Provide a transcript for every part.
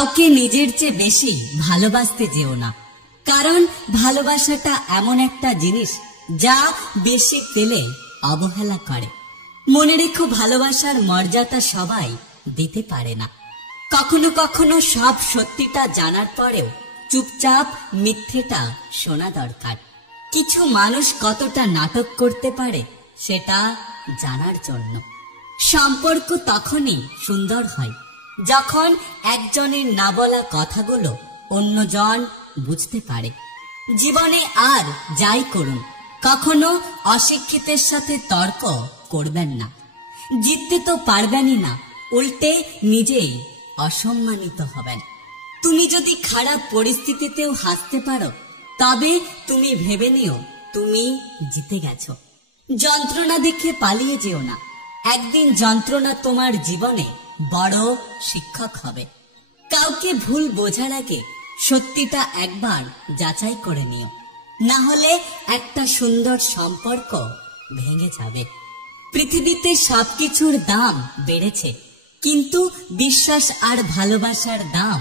কাউকে নিজের চেয়ে বেশি ভালোবাসতে যেও না, কারণ ভালোবাসাটা এমন একটা জিনিস যা বেশি পেলে অবহেলা করে। মনে রেখো, ভালোবাসার মর্যাদা সবাই দিতে পারে না। কখনো কখনো সব সত্যিটা জানার পরেও চুপচাপ মিথ্যেটা শোনা দরকার। কিছু মানুষ কতটা নাটক করতে পারে সেটা জানার জন্য। সম্পর্ক তখনই সুন্দর হয় যখন একজনের না বলা কথাগুলো অন্যজন বুঝতে পারে। জীবনে আর যাই করুন, কখনো অশিক্ষিতের সাথে তর্ক করবেন না। জিততে তো পারবেনই না, উল্টে নিজেই অসম্মানিত হবেন। তুমি যদি খারাপ পরিস্থিতিতেও হাসতে পারো, তবে তুমি ভেবে নিও তুমি জিতে গেছো। যন্ত্রণা দেখে পালিয়ে যেও না, একদিন যন্ত্রণা তোমার জীবনে বড় শিক্ষক হবে। কাউকে ভুল বোঝার আগে সত্যিটা একবার যাচাই করে নিও, না হলে একটা সুন্দর সম্পর্ক ভেঙে যাবে। পৃথিবীতে সবকিছুর দাম বেড়েছে, কিন্তু বিশ্বাস আর ভালোবাসার দাম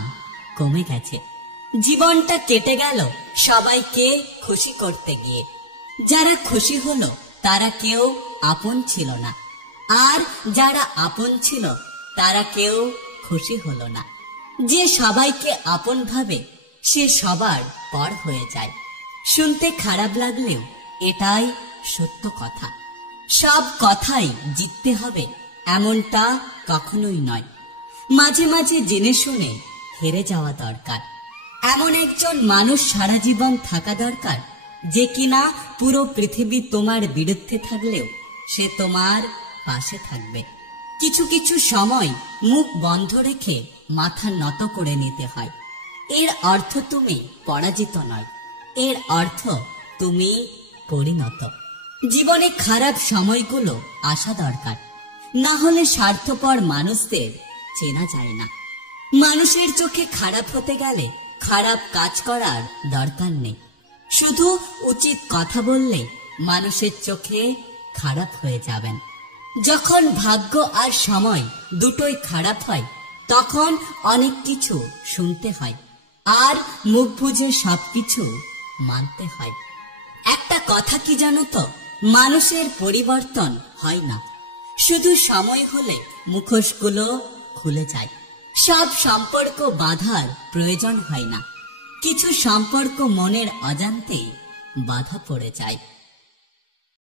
কমে গেছে। জীবনটা কেটে গেল সবাইকে খুশি করতে গিয়ে। যারা খুশি হলো তারা কেউ আপন ছিল না, আর যারা আপন ছিল তারা কেউ খুশি হলো না। যে সবাইকে আপন ভাবে সে সবার পর হয়ে যায়। শুনতে খারাপ লাগলেও এটাই সত্য কথা। সব কথাই জিততে হবে এমনটা কখনোই নয়। মাঝে মাঝে জেনে শুনে হেরে যাওয়া দরকার। এমন একজন মানুষ সারা জীবন থাকা দরকার যে কিনা পুরো পৃথিবী তোমার বিরুদ্ধে থাকলেও সে তোমার পাশে থাকবে। কিছু কিছু সময় মুখ বন্ধ রেখে মাথা নত করে নিতে হয়। এর অর্থ তুমি পরাজিত নয়, এর অর্থ তুমি পরিণত। জীবনে খারাপ সময়গুলো আসা দরকার, না হলে স্বার্থপর মানুষদের চেনা যায় না। মানুষের চোখে খারাপ হতে গেলে খারাপ কাজ করার দরকার নেই। শুধু উচিত কথা বললে মানুষের চোখে খারাপ হয়ে যাবেন। যখন ভাগ্য আর সময় দুটোই খারাপ হয়, তখন অনেক কিছু শুনতে হয় আর মুখ বুঝে সবকিছু মানতে হয়। একটা কথা কি জানো তো, মানুষের পরিবর্তন হয় না, শুধু সময় হলে মুখোশগুলো খুলে যায়। সব সম্পর্ক বাঁধার প্রয়োজন হয় না, কিছু সম্পর্ক মনের অজান্তে বাধা পড়ে যায়।